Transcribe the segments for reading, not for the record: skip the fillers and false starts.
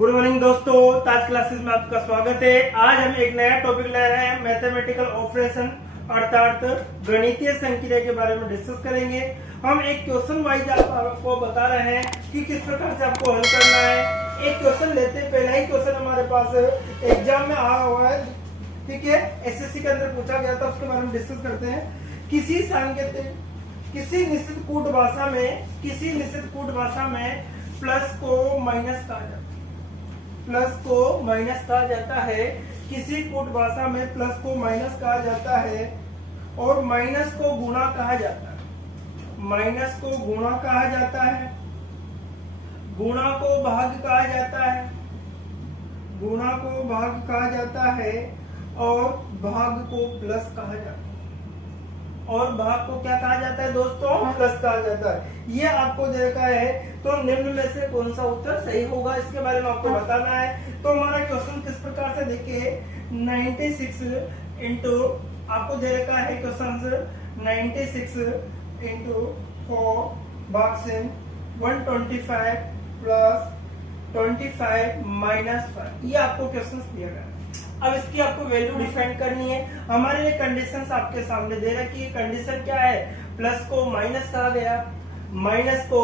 Good morning दोस्तों, ताज classes में आपका स्वागत है। आज हम एक नया टॉपिक ले रहे हैं, मैथमेटिकल ऑपरेशन अर्थात गणितीय संक्रिया के बारे में डिस्कस करेंगे। हम एक क्वेश्चन वाइज आपको बता रहे हैं कि किस प्रकार से आपको हल करना है। एक क्वेश्चन लेते पहला ही क्वेश्चन हमारे पास एग्जाम में आया हुआ है, ठीक है, एसएससी के अंदर पूछा गया था, उसके बारे में डिस्कस करते हैं। किसी निश्चित कूट भाषा में प्लस को माइनस कहा जाता है। किसी कूट भाषा में प्लस को माइनस कहा जाता है और माइनस को गुणा कहा जाता है। गुणा को भाग कहा जाता है और भाग को प्लस कहा जाता है। और भाग को क्या कहा जाता है दोस्तों? प्लस कहा जाता है। ये आपको देखा है, तो निम्न में से कौन सा उत्तर सही होगा, इसके बारे में आपको बताना है। तो हमारा क्वेश्चन किस प्रकार से देखिए, 96 इंटू आपको दे रखा है क्वेश्चन 96 इंटू 4 भाग से 125 प्लस 25 माइनस 5, ये आपको क्वेश्चन दिया गया। अब इसकी आपको वैल्यू डिफाइन करनी है। हमारे लिए कंडीशंस आपके सामने दे रखी है। कंडीशन क्या है? प्लस को माइनस कहा गया, माइनस को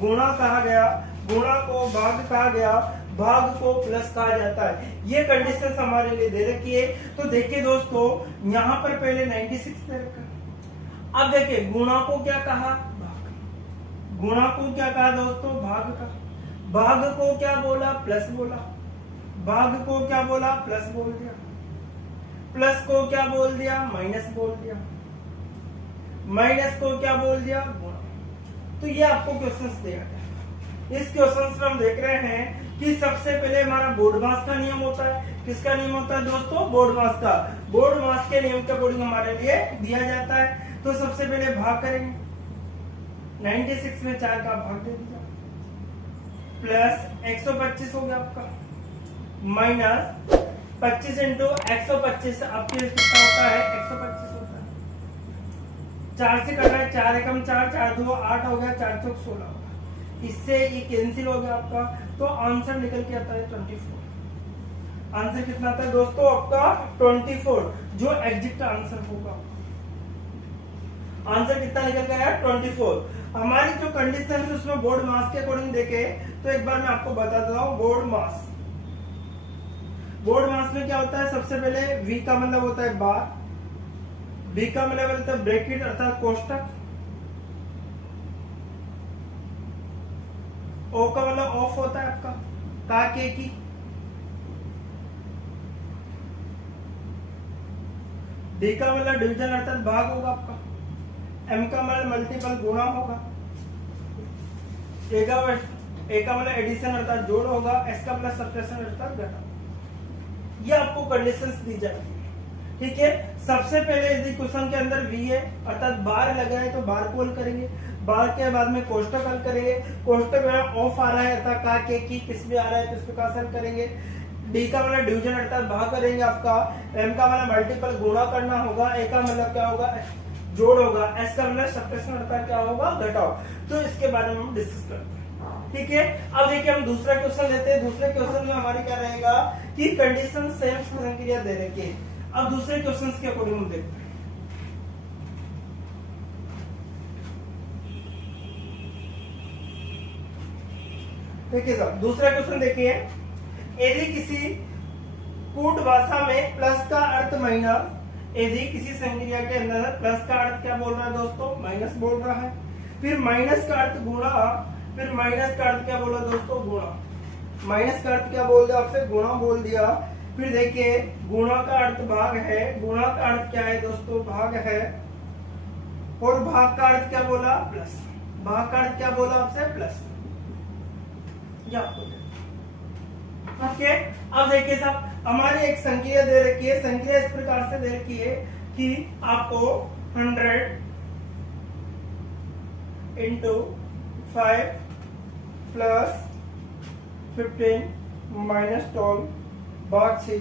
गुणा कहा गया, गुणा को भाग कहा गया, भाग को प्लस कहा जाता है। ये कंडीशंस हमारे लिए दे रखी है। तो देखिए दोस्तों, यहाँ पर पहले 96 दे रखा। अब देखिए गुणा को क्या कहा? भाग। गुणा को क्या कहा दोस्तों? भाग का। भाग को क्या बोला? प्लस बोला। भाग को क्या बोला? प्लस बोल दिया। प्लस को क्या बोल दिया? माइनस बोल दिया। माइनस को क्या बोल दिया? गुणा। तो ये आपको क्वेश्चंस दिया गया। इस क्वेश्चंस में हम देख रहे हैं कि सबसे पहले हमारा बोर्डमास का नियम होता है। किसका नियम होता है दोस्तों? बोर्डमास का। बोर्डमास के नियम के अकॉर्डिंग हमारे लिए दिया जाता है। तो सबसे पहले भाग करेंगे, 96 में 4 का भाग दे दिया, प्लस 125 हो गया आपका, माइनस 25 इंटू 125 आपके कितना होता है? 125 होता है। 4 से कट रहा है, 4 एकम 4, 4 2 8 हो गया, 4 चौक 16 होगा। इससे ये कैंसिल हो गया आपका। तो आंसर निकल के आता है 24। आंसर कितना आता है दोस्तों? आपका 24, जो एग्जैक्ट आंसर होगा। आंसर कितना निकल के आया? 24। हमारी जो कंडीशन है उसमें बोर्ड मास के अकॉर्डिंग देखे तो एक बार मैं आपको बता देता हूँ। बोर्ड मास में क्या होता है? सबसे पहले V का मतलब होता है बार, B का मतलब होता है ब्रैकेट अर्थात कोष्टक, O का मतलब ऑफ होता है आपका, का के की, D का मतलब डिवीजन अर्थात भाग होगा आपका, M का मतलब मल्टीपल गुणा होगा, A का मतलब एडिशन अर्थात जोड़ होगा, S का मतलब सब्ट्रैक्शन अर्थात घटा। ये आपको कंडीशंस दी जाती है, ठीक है। सबसे पहले यदि क्वेश्चन के अंदर V है अर्थात बार लगा है तो बार को हल करेंगे, बार के बाद में कोष्टक हल करेंगे, कोष्टक में ऑफ आ रहा है अर्थात का के की किस में आ रहा है तो इस प्रकार से हल करेंगे। D का मतलब डिवीजन अर्थात भाग करेंगे आपका, M का मतलब मल्टीपल गुणा करना होगा, A का मतलब क्या होगा? जोड़ होगा, S का मतलब सब्ट्रैक्शन अर्थात क्या होगा? घटाओ। तो इसके बारे में हम डिस्कस करते हैं, ठीक है। अब देखिए हम दूसरा क्वेश्चन लेते हैं। दूसरे क्वेश्चन में हमारी क्या रहेगा कि कंडीशन सेम संक्रिया दे रखी है। अब दूसरे क्वेश्चन के अकॉर्डिंग हम देखते हैं। देखिए साहब, दूसरा क्वेश्चन देखिए, यदि किसी कूट भाषा में प्लस का अर्थ माइनस, यदि किसी संक्रिया के अंदर प्लस का अर्थ क्या बोल रहा है दोस्तों? माइनस बोल रहा है। फिर माइनस का अर्थ गुणा, फिर माइनस का अर्थ क्या बोला दोस्तों? गुणा। माइनस का अर्थ क्या बोल दिया आपसे? गुणा बोल दिया। फिर देखिए गुणा का अर्थ भाग है, गुणा का अर्थ क्या है दोस्तों? भाग है। और भाग का अर्थ क्या बोला? प्लस। भाग का अर्थ क्या बोला आपसे? प्लस। ओके। अब देखिए साहब, हमारी एक संक्रिया दे रखी है। संक्रिया इस प्रकार से दे रखी है कि आपको 100 इंटू 5 प्लस 15 माइनस 12 भाग 6,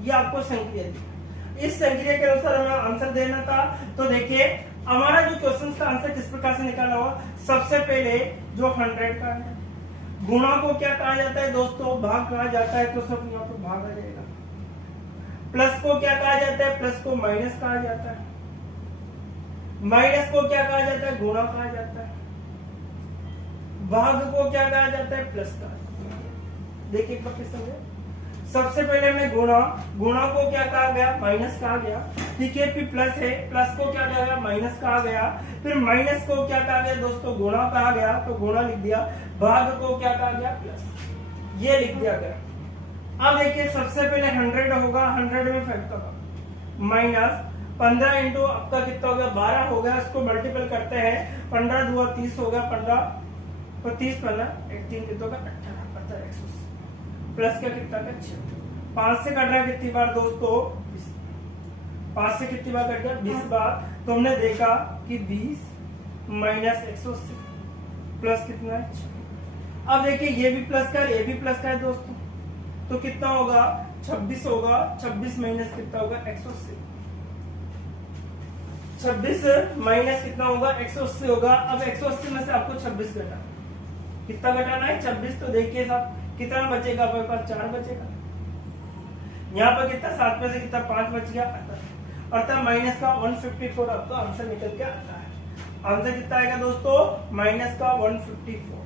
ये आपको संक्रिया दी। इस संक्रिया के अनुसार हमें आंसर देना था। तो देखिए हमारा जो क्वेश्चन का आंसर किस प्रकार से निकाला हुआ, सबसे पहले जो 100 का है गुणा को क्या कहा जाता है दोस्तों, भाग कहा जाता है, तो सब यहाँ पे भाग आ जाएगा। प्लस को क्या कहा जाता है, प्लस को माइनस कहा जाता है, माइनस को क्या कहा जाता है, गुणा कहा जाता है, भाग को क्या कहा जाता है, प्लस कहा जाता है। देखिए कब समझे, सबसे पहले हमने गुणा, गुणा को क्या कहा गया, माइनस कहा गया, ठीक है। फिर प्लस है, प्लस को क्या कहा गया, माइनस कहा गया। फिर माइनस को क्या कहा गया दोस्तों, गुणा कहा गया, तो गुणा लिख दिया। भाग को क्या कहा गया, प्लस, ये लिख दिया गया। अब देखिए सबसे पहले 100 होगा, 100 में फैक्टर होगा माइनस 15 इंटू आपका कितना हो गया, 12 हो गया। इसको मल्टीपल करते हैं, 15 दूआ 30 हो गया, 15 तो 30 15 एक 3 कितना होगा 18, 180 प्लस का कितना का 6। 5 से कट रहा है कितनी बार दोस्तों, 5 से कितनी बार कट गया, 20 बार। तो हमने देखा कि 20 माइनस 180 प्लस कितना है 6। अब देखिए ये भी प्लस का है, ये भी प्लस का है दोस्तों, तो कितना होगा 26 होगा। 26 माइनस कितना होगा 180, 26 माइनस कितना होगा 180 होगा। अब 180 में से आपको 26 घटाना, कितना घटाना है 26। तो देखिए साहब कितना बचेगा, आपके पास 4 बचेगा। यहाँ पर कितना 7 में से कितना 5 बच गया, अर्थात माइनस का 154 आपका आंसर निकल के आता है। आंसर कितना आएगा दोस्तों, माइनस का 154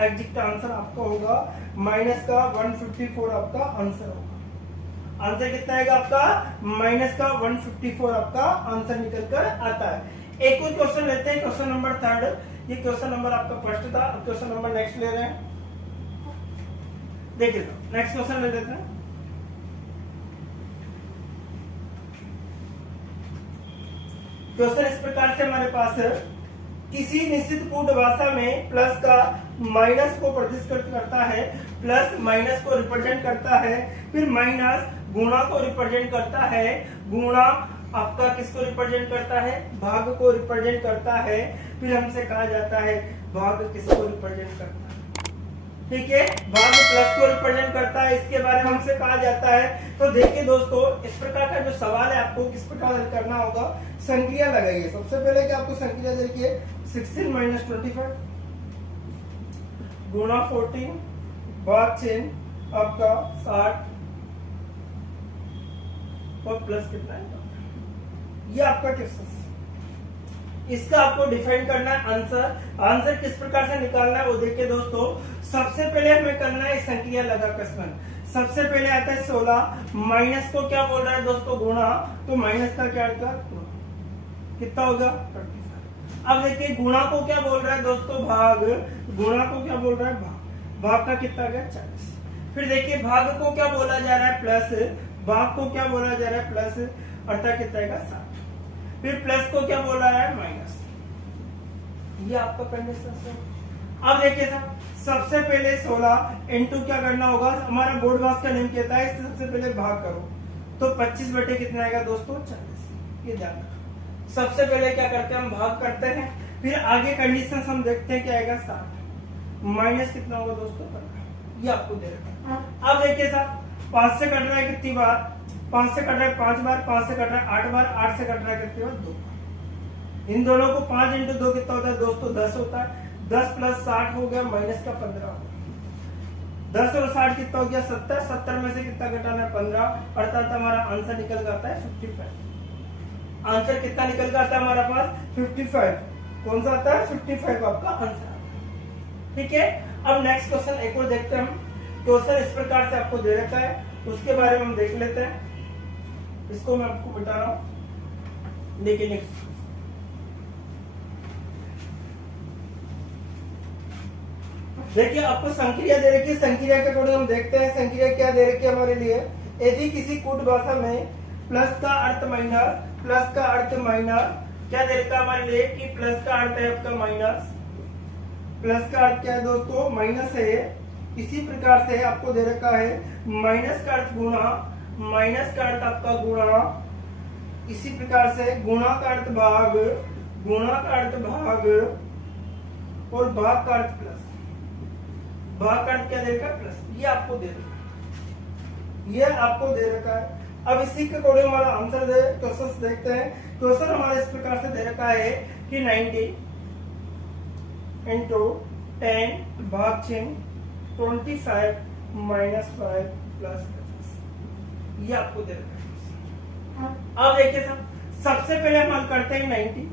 एग्जैक्ट आंसर आपका होगा, माइनस का 154 आपका आंसर होगा। आंसर कितना आएगा आपका, माइनस का 154 आपका आंसर निकल कर आता है। एक और क्वेश्चन लेते हैं, क्वेश्चन नंबर 3। ये क्वेश्चन नंबर आपका फर्स्ट था, क्वेश्चन नंबर नेक्स्ट ले रहे हैं। देखिए नेक्स्ट क्वेश्चन ले लेते हैं। क्वेश्चन इस प्रकार से हमारे पास है, किसी निश्चित कूट भाषा में प्लस का माइनस को प्रतिनिधित्व करता है, प्लस माइनस को रिप्रेजेंट करता है, फिर माइनस गुणा को रिप्रेजेंट करता है, गुणा आपका किसको रिप्रेजेंट करता है, भाग को रिप्रेजेंट करता है, फिर हमसे कहा जाता है भाग किसको रिप्रेजेंट करता है, ठीक है। भाग प्लस को रिप्रेजेंट करता है, इसके बारे में हमसे कहा जाता है। तो देखिए दोस्तों इस प्रकार का जो सवाल है आपको किस प्रकार हल करना होगा, संक्रिया लगाइए। सबसे पहले क्या आपको संक्रिया देखिए, 16 माइनस 25 गुणा 14 भाग 10 आपका 60 और प्लस कितना है, ये आपका क्वेश्चन। इसका आपको डिफाइन करना है आंसर। आंसर किस प्रकार से निकालना है वो देखिए दोस्तों। सबसे पहले हमें करना है संक्रिया लगा कसना। सबसे पहले आता है 16, माइनस को क्या बोल रहा है दोस्तों, गुणा, तो माइनस का क्या होगा, कितना होगा 25। अब देखिए गुणा को क्या बोल रहा है दोस्तों, भाग, गुणा को क्या बोल रहा है भाग, भाग का कितना गया 40। फिर देखिए भाग को क्या बोला जा रहा है प्लस, भाग को क्या बोला जा रहा है प्लस, अर्थात कितना आएगा 60। फिर प्लस को क्या बोला है माइनस, ये आपका कंडीशन है। अब देखिए सर सबसे पहले 16 इंटू क्या करना होगा, हमारा बोर्ड मास का नियम कहता है सबसे पहले भाग करो, तो 25 बटे कितना आएगा दोस्तों 40। ये ध्यान रखो, सबसे पहले क्या करते हैं हम भाग करते हैं, फिर आगे कंडीशन हम देखते हैं क्या आएगा 60 माइनस कितना होगा दोस्तों 15, ये आपको दे रखा है। अब देखिए सर 5 से कट रहा है कितनी बार, 5 से कट रहा है 5 बार, 5 से कट रहा है 8 बार, 8 से कट रहा है कितनी बार 2 बार। इन दोनों को 5 इंटू 2 कितना होता है दोस्तों 10 होता है। 10 प्लस 60 हो गया माइनस का 15 हो गया। 10 और 60 कितना हो गया 70, 70 में से कितना घटाना है 15, अर्थात हमारा आंसर निकल आता है 55। आंसर कितना निकल आता है हमारा पास 55। कौन सा आता है 55 आपका आंसर आता है, ठीक है। अब नेक्स्ट क्वेश्चन एक और देखते हैं हम। क्वेश्चन इस प्रकार से आपको दे रखा है, उसके बारे में हम देख लेते हैं। इसको मैं आपको बता रहा हूं, देखिए देखिए आपको संक्रिया दे रखी है, संक्रिया के अकॉर्डिंग हम देखते हैं संक्रिया क्या दे रखी है हमारे लिए। यदि किसी कूट भाषा में प्लस का अर्थ माइनस, प्लस का अर्थ माइनस, क्या दे रखा है हमारे लिए कि प्लस का अर्थ है आपका माइनस, प्लस का अर्थ क्या है दोस्तों माइनस है। इसी प्रकार से आपको दे रखा है माइनस का अर्थ गुणा, माइनस का अर्थ आपका गुणा, इसी प्रकार से गुणा का अर्थ भाग, गुणा का अर्थ भाग और भाग का अर्थ प्लस, भाग का अर्थ क्या दे रखा है प्लस, ये आपको दे रखा है, ये आपको दे रखा है। अब इसी के अकॉर्डिंग हमारा आंसर दे क्वेश्चन देखते हैं। क्वेश्चन हमारा इस प्रकार से दे रखा है कि 90 इंटू 10 भाग चिन्ह 25 माइनस 5 प्लस 50, ये आपको दे रखा है। अब देखिए सबसे पहले हम हल करते हैं 90,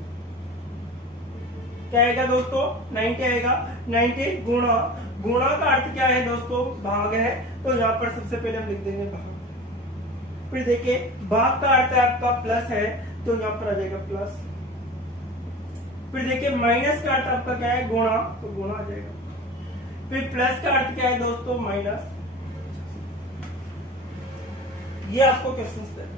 क्या आएगा दोस्तों 90 आएगा। 90 गुणा, गुणा का अर्थ क्या है दोस्तों भाग है, तो यहाँ पर सबसे पहले हम लिख देंगे भाग। फिर देखिए भाग का अर्थ है आपका प्लस है, तो यहाँ पर आ जाएगा प्लस। फिर देखिए माइनस का अर्थ आपका क्या है गुणा, तो गुणा आ जाएगा। फिर प्लस का अर्थ क्या है दोस्तों माइनस, ये आपको क्वेश्चन देगा।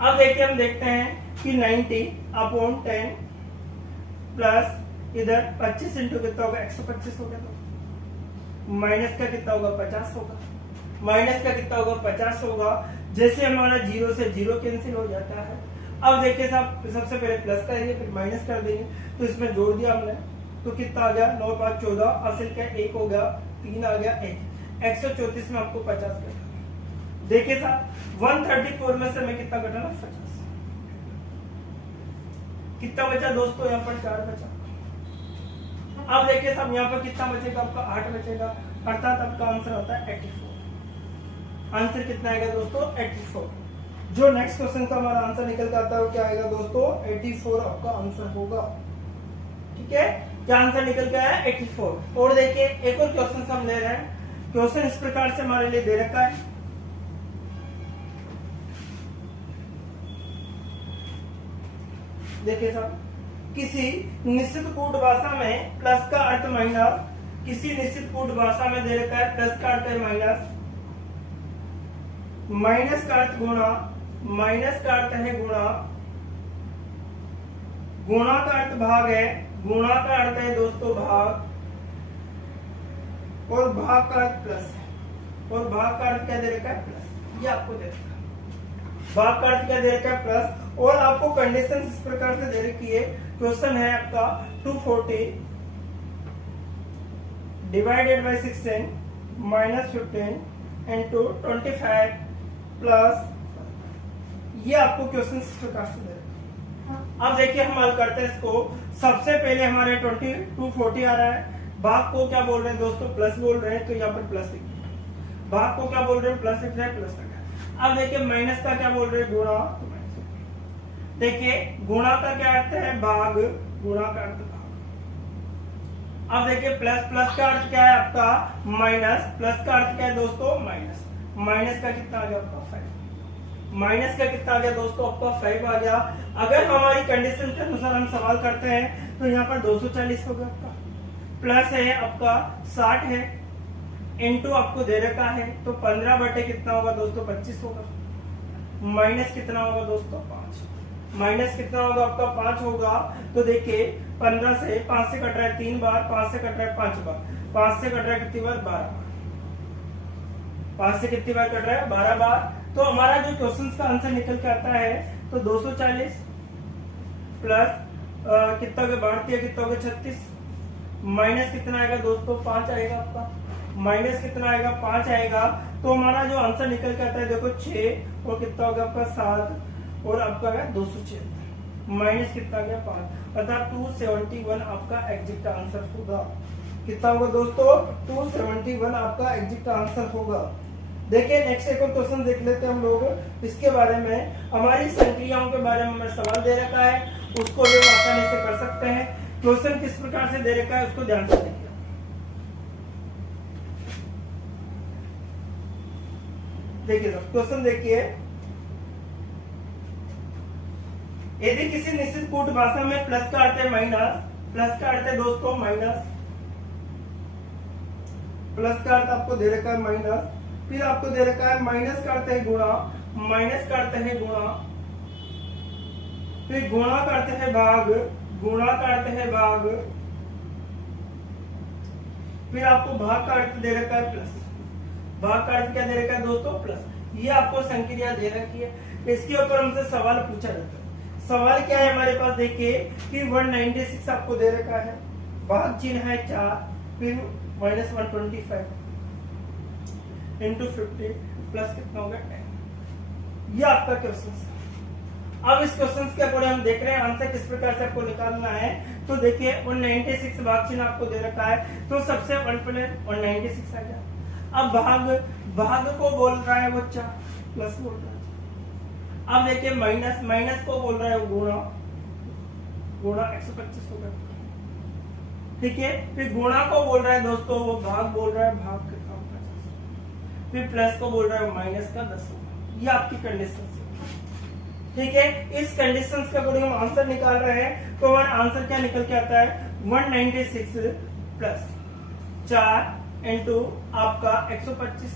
अब देखिए हम देखते हैं कि 90 अपॉन 10 प्लस इधर 25 इंटू कितना होगा 125 होगा, माइनस का कितना होगा 50 होगा, माइनस का कितना होगा 50 होगा। जैसे हमारा 0 से 0 कैंसिल हो जाता है। अब देखिए सबसे पहले प्लस करेंगे फिर माइनस कर देंगे, तो इसमें जोड़ दिया हमने, तो कितना आ गया 9 5 14, असल क्या 1 हो गया, 3 आ गया 1, 134 में आपको 50 घटा। देखिए साहब 134 में से मैं कितना घटाना 50, कितना बचा दोस्तों यहाँ पर 4 बचा। अब देखिए साहब यहाँ पर कितना बचेगा आपका 8 बचेगा, अर्थात आपका आंसर होता है 84। आंसर कितना आएगा दोस्तों 84। जो नेक्स्ट क्वेश्चन का हमारा आंसर निकल के आता है वो क्या आएगा दोस्तों 84 आपका आंसर होगा। ठीक है, क्या आंसर निकल के आया 84। और देखिए एक और क्वेश्चन हम ले रहे हैं। क्वेश्चन इस प्रकार से हमारे लिए दे रखा है, देखिए साहब किसी निश्चित कूट भाषा में प्लस का अर्थ माइनस, किसी निश्चित कूट भाषा में दे रखा है प्लस का अर्थ है माइनस, माइनस का अर्थ गुणा, माइनस का अर्थ है गुणा, गुणा का अर्थ भाग है, गुणा का अर्थ है दोस्तों भाग, और भाग का अर्थ प्लस है, और भाग का अर्थ क्या दे रखा है प्लस, ये आपको दे रखा है। भाग का अर्थ क्या दे रखा है प्लस, और आपको कंडीशन इस प्रकार से दे रखी है। क्वेश्चन है आपका 240 divided by 16 minus 15 into 25 plus, ये आपको क्वेश्चन इस प्रकार से दे रखा है। अब देखिए हम हल करते हैं इसको। सबसे पहले हमारे 240 आ रहा है, भाग को क्या बोल रहे हैं दोस्तों प्लस बोल रहे हैं, तो यहाँ पर प्लस लिख दिया। भाग को क्या बोल रहे हैं प्लस लिख रहे हैं, प्लस लगा। अब देखिए माइनस का क्या बोल रहे हैं गुणा, तो माइनस। देखिए गुणा का क्या अर्थ है भाग, गुणा का अर्थ भाग। अब देखिए प्लस, प्लस का अर्थ क्या है आपका माइनस, प्लस का अर्थ क्या है दोस्तों माइनस। माइनस का कितना आ गया आपका 5, माइनस का कितना आ गया दोस्तों आपका 5 आ गया। अगर हमारी कंडीशन के अनुसार हम सवाल करते हैं तो यहाँ पर 240 होगा आपका, प्लस है आपका 60 है, इनटू आपको दे रखा है, तो 15 बटे कितना होगा दोस्तों 25 होगा, माइनस कितना होगा दोस्तों 5, माइनस कितना होगा आपका 5 होगा। तो देखिए 15 से 5 से कट रहा है 3 बार, 5 से कट रहा है 5 बार, 5 से कट रहा है कितनी बार 12 बार, 5 से कितनी बार कट रहा है 12 बार। तो हमारा जो क्वेश्चन का आंसर निकल के आता है तो 240 प्लस कितना हो गया 12 कितना हो गया 36, माइनस कितना आएगा दोस्तों 5 आएगा आपका, माइनस कितना आएगा 5 आएगा। तो हमारा जो आंसर निकल के आता है देखो 6 और कितना होगा आपका 7 और आपका है 276, माइनस कितना गया 5, अर्थात 271 आपका एग्जैक्ट आंसर होगा। कितना होगा दोस्तों 271 आपका एग्जैक्ट आंसर होगा। देखिए नेक्स्ट एक और क्वेश्चन देख लेते हैं हम लोग। इसके बारे में हमारी संक्रियाओं के बारे में हमें सवाल दे रखा है, उसको लोग आसानी से कर सकते हैं। क्वेश्चन किस प्रकार से दे रखा है उसको ध्यान से देखिए। देखिए सर क्वेश्चन देखिए, यदि किसी निश्चित कूट भाषा में प्लस का अर्थ है माइनस, प्लस का अर्थ है दोस्तों माइनस, प्लस का अर्थ आपको दे रखा है माइनस, फिर आपको दे रखा है माइनस का अर्थ है गुणा, माइनस का अर्थ है गुणा, फिर गुणा का अर्थ है भाग, गुणा का अर्थ है भाग, फिर आपको भाग का अर्थ दे रखा है प्लस, भाग का अर्थ क्या दे रखा है दोस्तों प्लस। ये आपको संक्रिया दे रखी है, इसके ऊपर हमसे सवाल पूछा जाता है। सवाल क्या है हमारे पास देखिए कि 196 आपको दे रखा है, भाग चिन्ह है 4, फिर माइनस 125 इंटू 50 प्लस कितना होगा 10। ये आपका क्वेश्चन है। अब इस क्वेश्चन के ऊपर हम देख रहे हैं आंसर किस प्रकार से आपको निकालना है। तो देखिए 196 भाग चिन्ह आपको दे रखा है, तो सबसे 1 प्लस 196 आ गया। अब भाग को बोल रहा है वो 4 प्लस बोल रहा है। अब देखिए माइनस को बोल रहा है गुणा 125 होगा, ठीक है। फिर गुणा को बोल रहा है दोस्तों वो भाग बोल रहा है भाग कितना 50, फिर प्लस को बोल रहा है माइनस का 10 होगा। ये आपकी कंडीशन है, ठीक है। इस कंडीशन के अकॉर्डिंग हम आंसर निकाल रहे हैं, तो हमारा आंसर क्या निकल के आता है 196 प्लस 4 इंटू आपका 125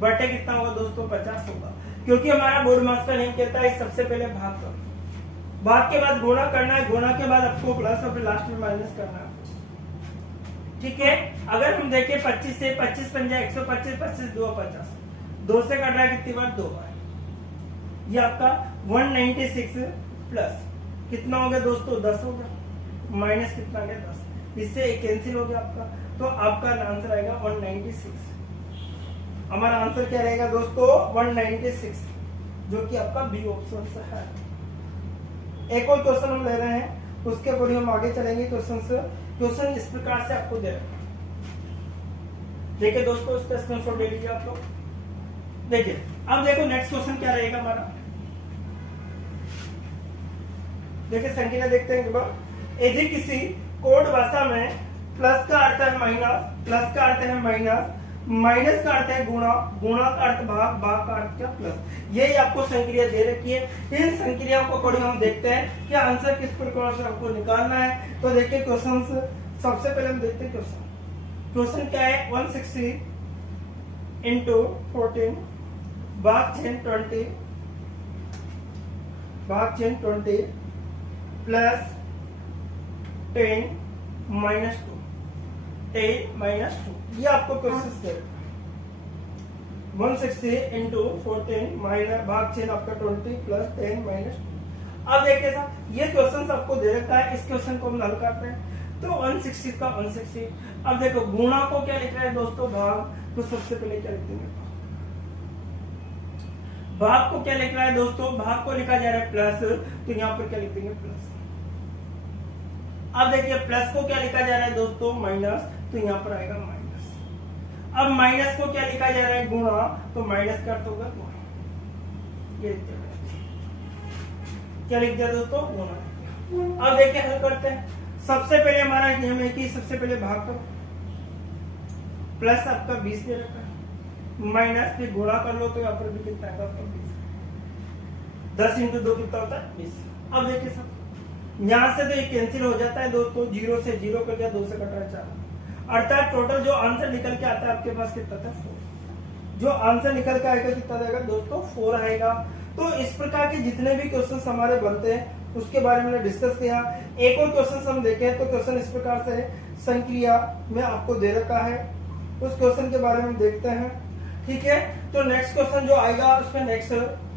बटे कितना होगा दोस्तों 50 होगा, क्योंकि हमारा बोर्ड मार्क्स का नियम कहता है सबसे पहले भाग करो, भाग के बाद गुणा करना है, गुणा के बाद आपको प्लस और फिर लास्ट में माइनस करना है, ठीक है। अगर हम देखें 25 से 25 पंजा 125, 25 2 50, 2 से कट रहा है कितनी बार 2 बार। ये आपका 196 प्लस कितना हो गया दोस्तों 10 होगा, माइनस कितना हो गया 10, इससे कैंसिल हो गया आपका, तो आपका आंसर आएगा 196। हमारा आंसर क्या रहेगा दोस्तों 196, जो कि आपका बी ऑप्शन से है। एक और क्वेश्चन हम ले रहे हैं, उसके अकॉर्डिंग हम आगे चलेंगे। क्वेश्चन इस प्रकार से आपको दे रहे हैं, देखिए दोस्तों इसका स्क्रीनशॉट ले लीजिए आप लोग। देखिए अब देखो नेक्स्ट क्वेश्चन क्या रहेगा हमारा, देखिए संख्या देखते हैं। यदि किसी कोड भाषा में प्लस का अर्थ है माइनस, प्लस का अर्थ है माइनस, माइनस का अर्थ है गुणा, गुणा का अर्थ भाग, भाग का अर्थ क्या प्लस। यही आपको संक्रिया दे रखी है। इन संक्रियाओं को अकॉर्डिंग हम देखते हैं कि आंसर किस प्रकार से आपको निकालना है। तो देखिए क्वेश्चन सबसे पहले हम देखते हैं क्वेश्चन क्या है 160 इंटू 14 भाग 10 20 प्लस 10 माइनस 2, 10 माइनस 2। ये आपको क्वेश्चन से 160 इंटू 14 माइनस भाग 10 आपका 20 प्लस 10 माइनस 2। अब देखिए साहब ये क्वेश्चन आपको दे रखा है, इस क्वेश्चन को हम हल करते हैं। तो 160 का 160, अब देखो गुणा को क्या लिख रहा है दोस्तों भाग, तो सबसे पहले क्या लिख देंगे भाग को क्या लिख रहा है दोस्तों, भाग को लिखा जा रहा है प्लस, तो यहाँ पर क्या लिख देंगे प्लस। अब देखिए प्लस को क्या लिखा जा रहा है दोस्तों माइनस, तो यहाँ पर आएगा माइनस। अब माइनस को क्या लिखा जा रहा है गुणा, तो माइनस का अर्थ होगा गुणा। ये क्या लिख दिया दोस्तों गुणा। अब देखिए हल करते हैं। सबसे पहले हमारा नियम है कि सबसे पहले भाग करो, प्लस आपका 20 दे रखा है, माइनस फिर गुणा कर लो, तो यहाँ पर भी कितना है आपका 20, 10 इंटू 2 कितना होता है 20। अब देखिए सब यहां से तो ये कैंसिल हो जाता है दोस्तों, 0 से 0 कर दिया, 2 से कट रहा है 4, अर्थात टोटल जो आंसर निकल के आता है आपके पास कितना था 4। जो आंसर निकल के आएगा कितना रहेगा दोस्तों 4 आएगा। तो इस प्रकार के जितने भी क्वेश्चन हमारे बनते हैं उसके बारे में डिस्कस किया। एक और क्वेश्चन हम देखें तो क्वेश्चन इस प्रकार से संक्रिया में आपको दे रखा है, उस क्वेश्चन के बारे में देखते हैं, ठीक है। तो नेक्स्ट क्वेश्चन जो आएगा उसमें नेक्स्ट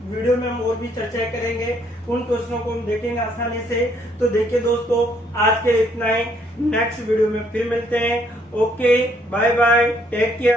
वीडियो में हम और भी चर्चा करेंगे, उन क्वेश्चनों को हम देखेंगे आसानी से। तो देखिए दोस्तों आज के इतना ही, नेक्स्ट वीडियो में फिर मिलते हैं। Okay bye bye, take care.